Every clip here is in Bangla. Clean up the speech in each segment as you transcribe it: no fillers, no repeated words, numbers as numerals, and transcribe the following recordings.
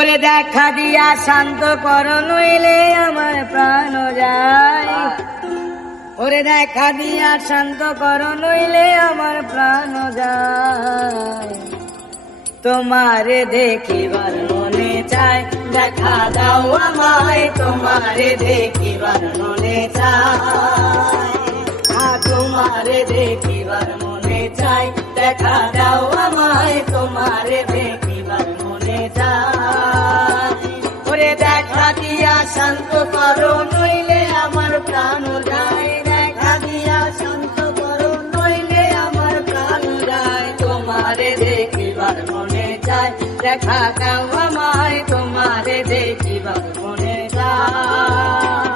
ওরে দেখা দিয়া শান্ত কর নইলে আমার প্রাণ যায়। ওরে দেখা দিয়া শান্ত কর নইলে আমার প্রাণ যায়। তোমারে দেখিবার মনে চায়, দেখা দাও আমায়, তোমারে দেখিবার মনে চায়। তোমারে দেখিবার মনে চায়, দেখা দাও আমায়, তোমারে দেখিবার মনে চায়। ওরে দেখা দিয়া শান্ত করো নইলে আমার প্রাণ যায়। দেখা দিয়া শান্ত করো নইলে আমার প্রাণ যায়। তোমারে দেখিবার মনে চায়, দেখা দাও আমায়, তোমারে দেখিবার মনে চায়।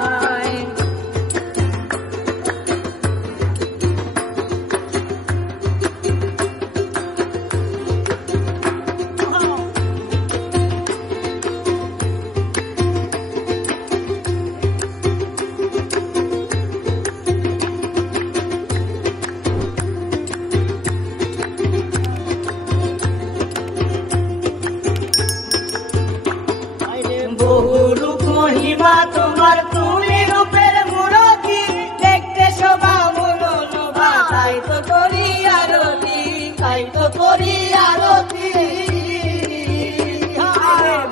বহু রূপ মহিমা তোমার, তুমি রূপের মূরতি, দেখতে শোভা মনোলোভা, তাই তো করি আরতি, তাই তো করি আরতি।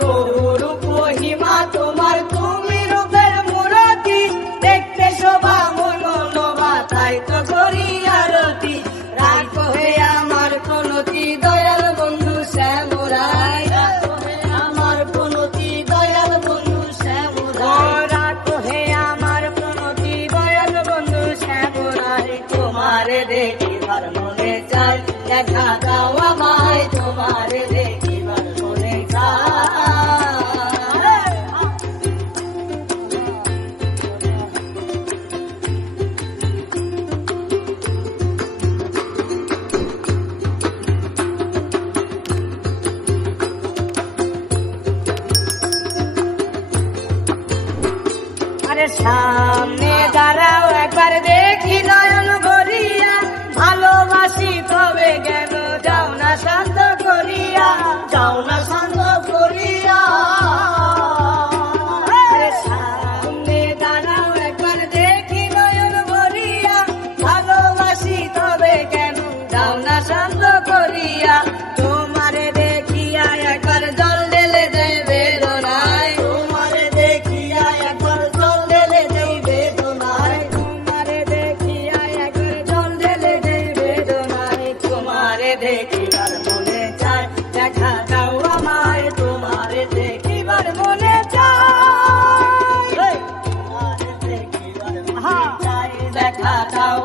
বহু রূপ মহিমা তোমার, তুমি রূপের মূরতি, দেখতে শোভা মনোলোভা, তাই তো করি আরতি। রায় কহে আমার কোনতি দয়াল বন্ধু শ্যামরায়, আমার কোনতি দয়াল বন্ধু শ্যামরায়, রাখে আমার কোনতি দয়াল বন্ধু শ্যামরায়। তোমারে দেখিবার মনে চায়, দেখা দাও আমায়, তোমারে দেখিবার মনে চায়। আরে সামনে দাঁড়াও একবার দেখি নয়ন ভরিয়া, ভালোবাসি তবে কেন যাও না শান্ত করিয়া, যাও না শান্ত করিয়া। আরে সামনে দাঁড়াও একবার দেখি নয়ন ভরিয়া, ভালোবাসি তবে কেন যাও না শান্ত করিয়া। তোমারে দেখিয়া একবার জল ঢেলে দেয় বেদনায়, তোমারে দেখিয়া একবার জল ঢেলে দেয় বেদনায়, তোমারে দেখিয়া একবার জল ঢেলে দেয় বেদনায়। তোমারে দেখিবার মনে চায়, দেখা দাও আমায়, তোমারে দেখিবার মনে চায়। তোমারে দেখিবার মনে চায়, দেখা দাও।